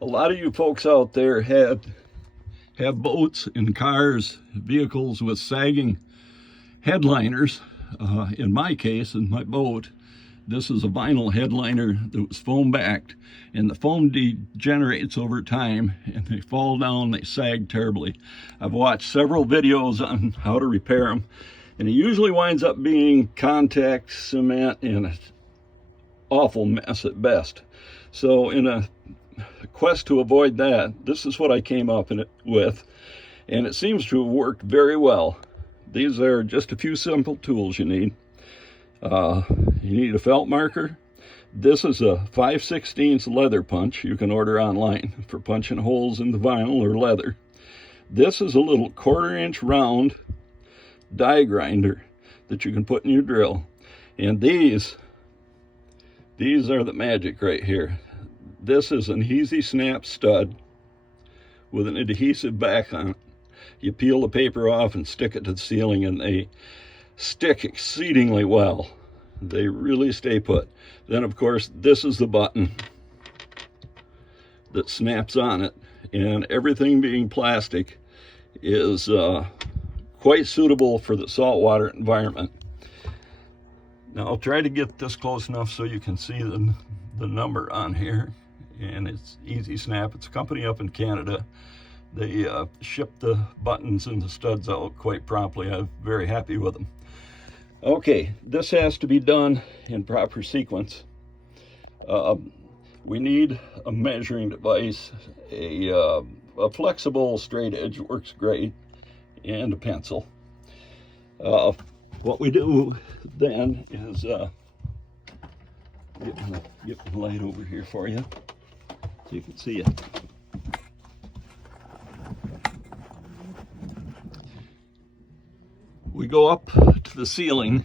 A lot of you folks out there have boats and cars, vehicles with sagging headliners. In my case, in my boat, this is a vinyl headliner that was foam backed, and the foam degenerates over time and they fall down, they sag terribly. I've watched several videos on how to repair them, and it usually winds up being contact cement and an awful mess at best. So in a quest to avoid that, this is what I came up with, and it seems to have worked very well. These are just a few simple tools you need. You need a felt marker. This is a 5/16 leather punch you can order online for punching holes in the vinyl or leather. This is a little 1/4 inch round die grinder that you can put in your drill. And these are the magic right here. This is an easy snap stud with an adhesive back on it. You peel the paper off and stick it to the ceiling, and they stick exceedingly well. They really stay put. Then of course this is the button that snaps on it, and everything being plastic is quite suitable for the saltwater environment. Now I'll try to get this close enough so you can see the number on here, and it's Easy Snap. It's a company up in Canada. They ship the buttons and the studs out quite promptly. I'm very happy with them. Okay, this has to be done in proper sequence. We need a measuring device. A flexible straight edge works great, and a pencil. What we do then is get the light over here for you so you can see it. We go up to the ceiling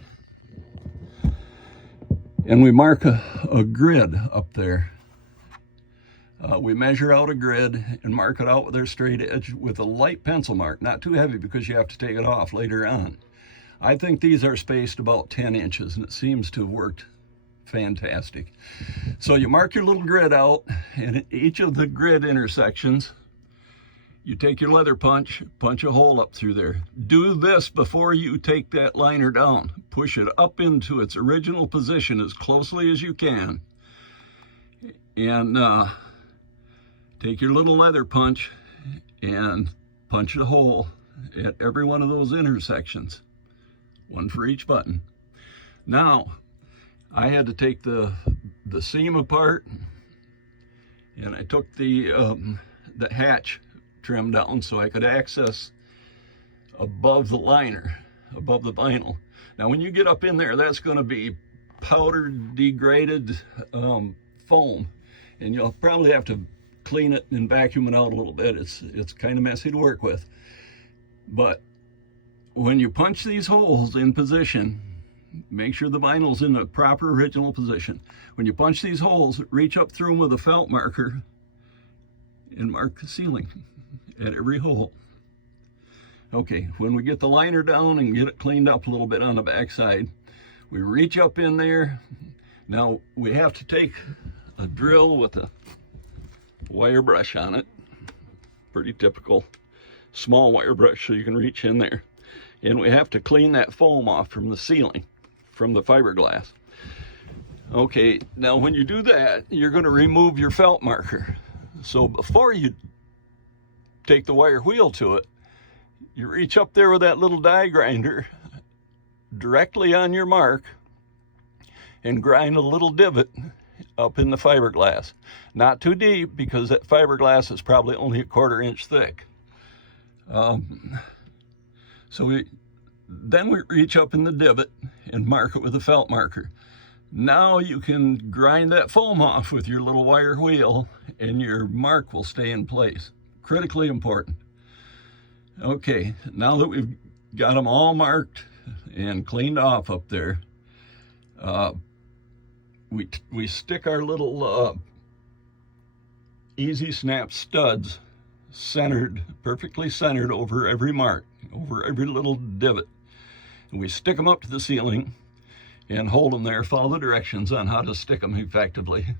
and we mark a grid up there. We measure out a grid and mark it out with our straight edge with a light pencil mark, not too heavy because you have to take it off later on. I think these are spaced about 10 inches, and it seems to have worked fantastic. So you mark your little grid out, and at each of the grid intersections, you take your leather punch a hole up through there. Do this before you take that liner down. Push it up into its original position as closely as you can. And take your little leather punch and punch a hole at every one of those intersections. One for each button. Now, I had to take the seam apart, and I took the hatch trim down so I could access above the liner, above the vinyl. Now when you get up in there, that's going to be powdered, degraded foam, and you'll probably have to clean it and vacuum it out a little bit. It's kind of messy to work with. But when you punch these holes in position, make sure the vinyl's in the proper original position. When you punch these holes, reach up through them with a felt marker and mark the ceiling at every hole. Okay, when we get the liner down and get it cleaned up a little bit on the back side, we reach up in there. Now we have to take a drill with a wire brush on it, pretty typical small wire brush so you can reach in there. And we have to clean that foam off from the ceiling, from the fiberglass. Okay, now when you do that, you're going to remove your felt marker. So before you take the wire wheel to it, you reach up there with that little die grinder directly on your mark and grind a little divot up in the fiberglass. Not too deep, because that fiberglass is probably only a 1/4 inch thick. So we reach up in the divot and mark it with a felt marker. Now you can grind that foam off with your little wire wheel, and your mark will stay in place. Critically important. Okay, now that we've got them all marked and cleaned off up there, we stick our little Easy Snap studs perfectly centered over every mark, over every little divot. And we stick them up to the ceiling and hold them there. Follow the directions on how to stick them effectively.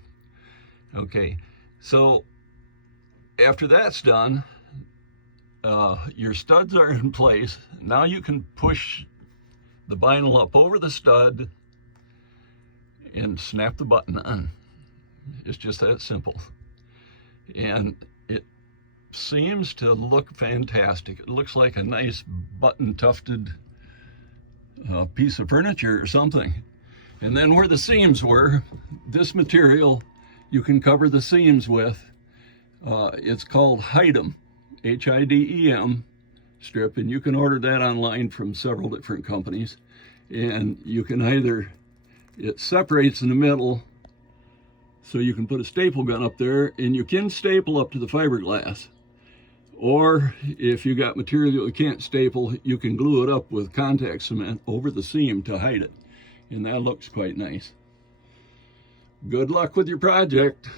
Okay, so after that's done, your studs are in place. Now you can push the vinyl up over the stud and snap the button on. It's just that simple. And it seems to look fantastic. It looks like a nice button tufted piece of furniture or something. And then where the seams were, this material you can cover the seams with. It's called Hidem, H-I-D-E-M strip, and you can order that online from several different companies. And you can either, it separates in the middle, so you can put a staple gun up there, and you can staple up to the fiberglass. Or if you got material you can't staple, you can glue it up with contact cement over the seam to hide it. And that looks quite nice. Good luck with your project.